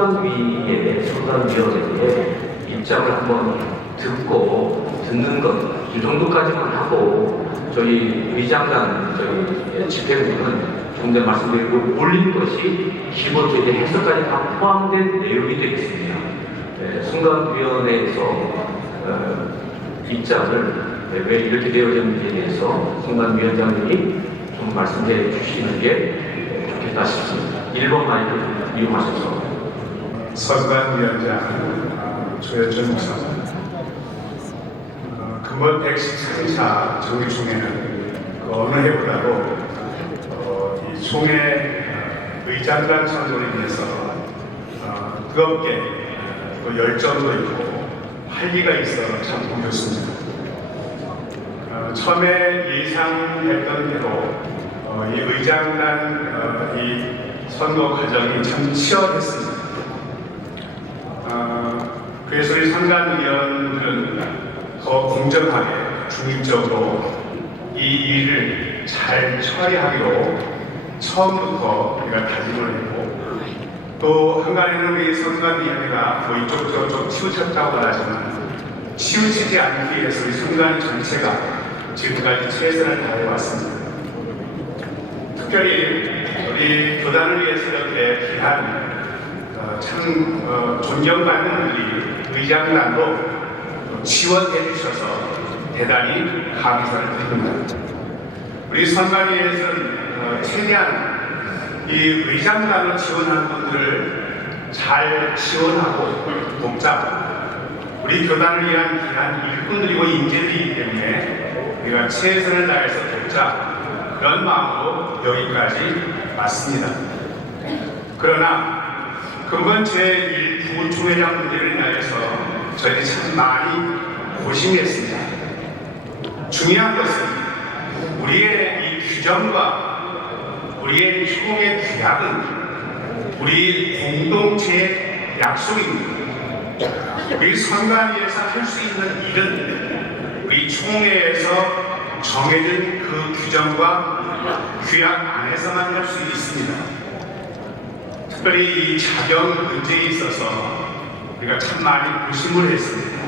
선관위원회의 입장을 한번 듣는 것 이 정도까지만 하고 저희 의장단 저희 집행부는 조금 전에 말씀드린 올린 것이 기본적인 해석까지 다 포함된 내용이 되겠습니다. 선관위원회에서 입장을 왜 이렇게 되어졌는지에 대해서 선관위원장님이 좀 말씀해 주시는 게 좋겠다 싶습니다. 1번 마이크 이용하셔서. 선관위원장 조현준 목사님, 금번 113차 정기총회는 어느 해보다도 이 총회 의장단 선거를 위해서 뜨겁게 또 열정도 있고 활기가 있어 참 보기 좋습니다. 처음에 예상했던 대로 이 의장단 이 선거 과정이 참 치열했습니다. 그래서 우리 상단위원들은 더 공정하게 중립적으로 이 일을 잘 처리하기로 처음부터 우리가 다짐을 했고, 또 한간에는 우리 선관위원회가 뭐 이쪽 저쪽 치우쳤다고 말하지만 치우치지 않기 위해서 우리 선관 전체가 지금까지 최선을 다해왔습니다. 특별히 우리 교단을 위해서 이렇게 귀한 참 존경받는 우리 의장단도 지원해 주셔서 대단히 감사를 드립니다. 우리 선관위에서는 최대한 이 의장단을 지원하는 분들을 잘 지원하고 돕자. 우리 교단을 위한 귀한 일꾼들이고 인재들이기 때문에 우리가 최선을 다해서 돕자. 그런 마음으로 여기까지 왔습니다. 그러나 그번 제1부총회장 문제를 인하여서 저희들이 참 많이 고심했습니다. 중요한 것은 우리의 이 규정과 우리의 총회 규약은 우리 공동체의 약속입니다. 우리 선관위에서 할 수 있는 일은 우리 총회에서 정해진 그 규정과 규약 안에서만 할 수 있습니다. 특별히 이 자격 문제에 있어서 우리가 참 많이 고심을 했습니다.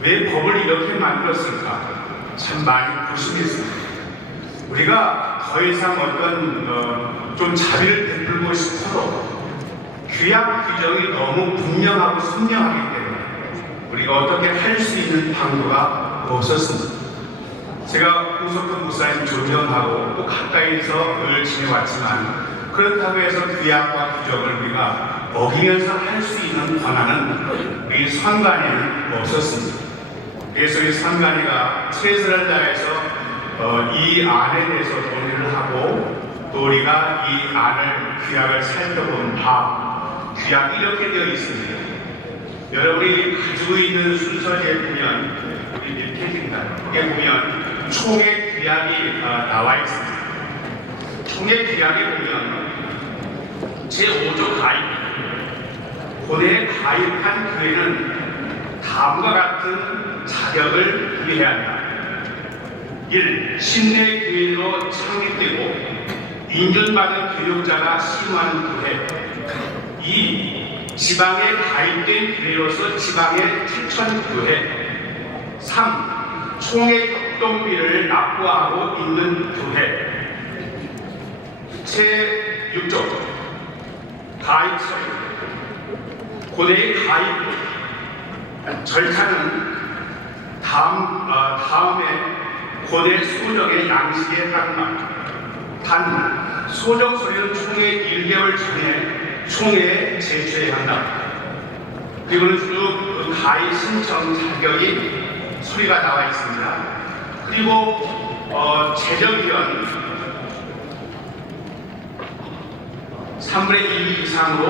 왜 법을 이렇게 만들었을까? 참 많이 고심했습니다. 우리가 더 이상 어떤 좀 자비를 베풀고 싶어도 규약 규정이 너무 분명하고 선명하기 때문에 우리가 어떻게 할 수 있는 방도가 없었습니다. 제가 홍석훈 목사님 존경하고 또 가까이서 늘 지내왔지만 그렇다고 해서 규약과 규정을 우리가 어기면서 할 수 있는 권한은 우리 선관위는 없었습니다. 그래서 우리 선관위가 최선을 다해서 이 안에 대해서 논의를 하고 또 우리가 이 안을 규약을 살펴본 바 규약이 이렇게 되어 있습니다. 여러분이 가지고 있는 순서지에 보면 우리 밑에입니다. 거기에 보면 총회 규약이 나와 있습니다. 총회 규약에 보면 제5조 가입 고대에 가입한 교회는 다음과 같은 자격을 부여해야 한다. 1. 신내 교회로 창립되고 인준받은 교육자가 신고하는 교회. 2. 지방에 가입된 교회로서 지방에 추천교회. 3. 총회 협동비를 납부하고 있는 교회. 제6조 가입 서류. 고대의 가입 절차는 다음에 고대 소정의 양식에 따릅니다. 단, 소정 서류는 총회 1개월 전에 총회에 제출해야 한다. 그리고는 쭉 가입 신청 자격이 서류가 나와 있습니다. 그리고 재정위원 3분의 2 이상으로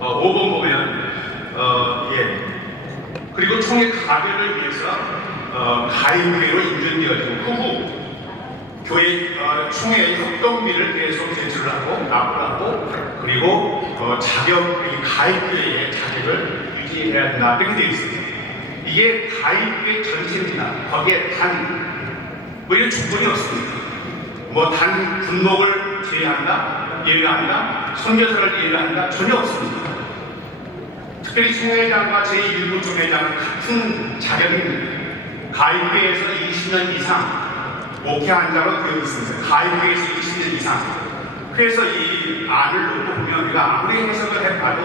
5번 보면 그리고 총회 가변을 위해서 가입회로 인준되어지고 그 후 교회 총회 협동비를 계속 제출하고 납부하고 그리고 가입회의 자격을 유지해야 된다 이렇게 되어 있습니다. 이게 가입회 전체입니다. 거기에 단 뭐 이런 조건이 없습니다. 뭐 단 분목을 제외한다 이해가 한다, 선교사를 이해가 한다, 전혀 없습니다. 특별히 총회장과 제1부 총회장은 같은 자격입니다. 가입회에서 20년 이상 목회한 자로 되어 있습니다. 가입회에서 20년 이상. 그래서 이 안을 놓고 보면 우리가 아무리 해석을 해봐도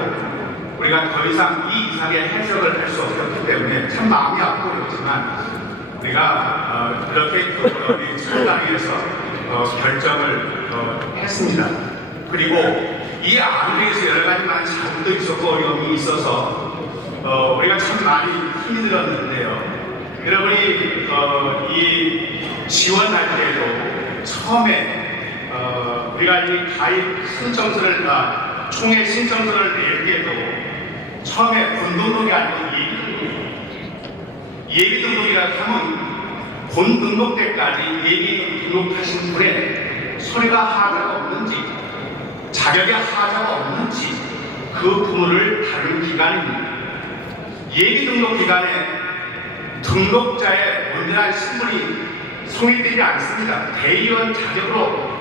우리가 더 이상 이 이상의 해석을 할 수 없었기 때문에 참 마음이 아프고 그렇지만 우리가 그렇게 우리 철당위에서 결정을 했습니다. 그리고 이 안에 대해서 여러 가지 많은 자극도 있었고 어려움이 있어서 우리가 참 많이 힘이 들었는데요. 여러분이 이 지원할 때도 처음에 우리가 이 가입 신청서를 총회 신청서를 낼 때도 처음에 본등록이 아니고 예비등록이라고 하면 본등록 때까지 예비등록하신 분의 서류가 하자가 없는지 자격의 하자가 없는지 그 부분을 다루는 기간입니다. 예비등록 기간에 등록자의 온전한 신분이 성립되지 않습니다. 대의원 자격으로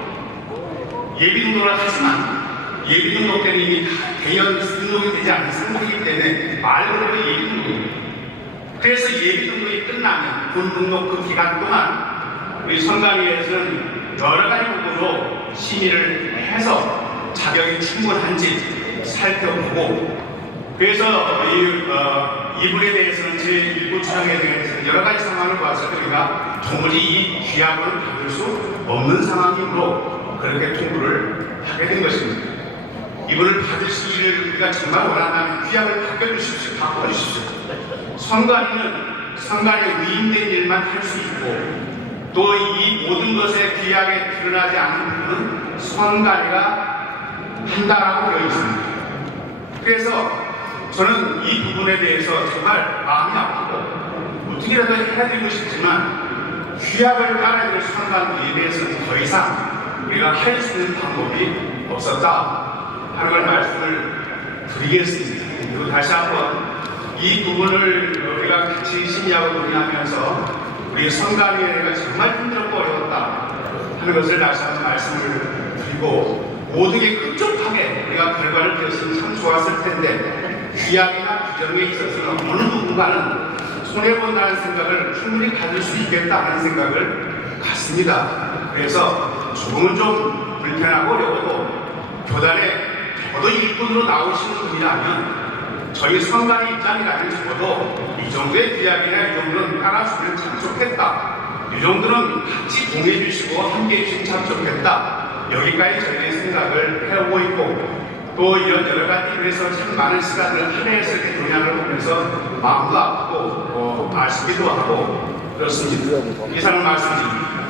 예비등록을 하지만 예비등록 때는 이미 대의원 등록이 되지 않은 상태이기 때문에 말 그대로 예비등록입니다. 그래서 예비등록이 끝나면 본등록 그 기간 동안 우리 선관위에서는 여러 가지 부분으로 심의를 해서 자격이 충분한지 살펴보고 그래서 이분에 대해서는 제1부 추정에 대해서는 여러 가지 상황을 봐서 우리가 도무지 이 귀약을 받을 수 없는 상황이므로 그렇게 통보를 하게 된 것입니다. 이분을 받으시기를 우리가 정말 원한다면 귀약을 바꿔주십시오. 바꿔주십시오. 선관위에 위임된 일만 할 수 있고 또 이 모든 것에 귀약에 드러나지 않은 부분은 선관위가 한다라고 되어 있습니다. 그래서 저는 이 부분에 대해서 정말 마음이 아프고 어떻게라도 해드리고 싶지만 귀약을 깔아야 될 선관위에 대해서는 더 이상 우리가 할 수 있는 방법이 없었다 하는 걸 말씀을 드리겠습니다. 그리고 다시 한번 이 부분을 우리가 같이 심의하고 논의하면서 우리 선관위가 정말 힘들었고 어려웠다 하는 것을 다시 한번 말씀을 드리고 모든 게 급족하게 우리가 결과를 냈으면 참 좋았을 텐데 귀약이나 규정에 있어서는 어느 누군가는 손해본다는 생각을 충분히 가질 수 있겠다 하는 생각을 갖습니다. 그래서 조금은 좀 불편하고 어려워도 교단에 적어도 일꾼으로 나오시는 분이라면 저희 선관위 입장이라면 적어도 이 정도의 귀약이나 이 정도는 따라주면 참 좋겠다. 이 정도는 같이 동의해 주시고 함께 해주시면 참 좋겠다. 여기까지 저희의 생각을 해오고 있고 또 이런 여러 가지 그래서 참 많은 시간을 할애해서 이렇게 동향을 보면서 마음도 아프고 아쉽기도 하고 그렇습니다. 이상을 말씀드립니다.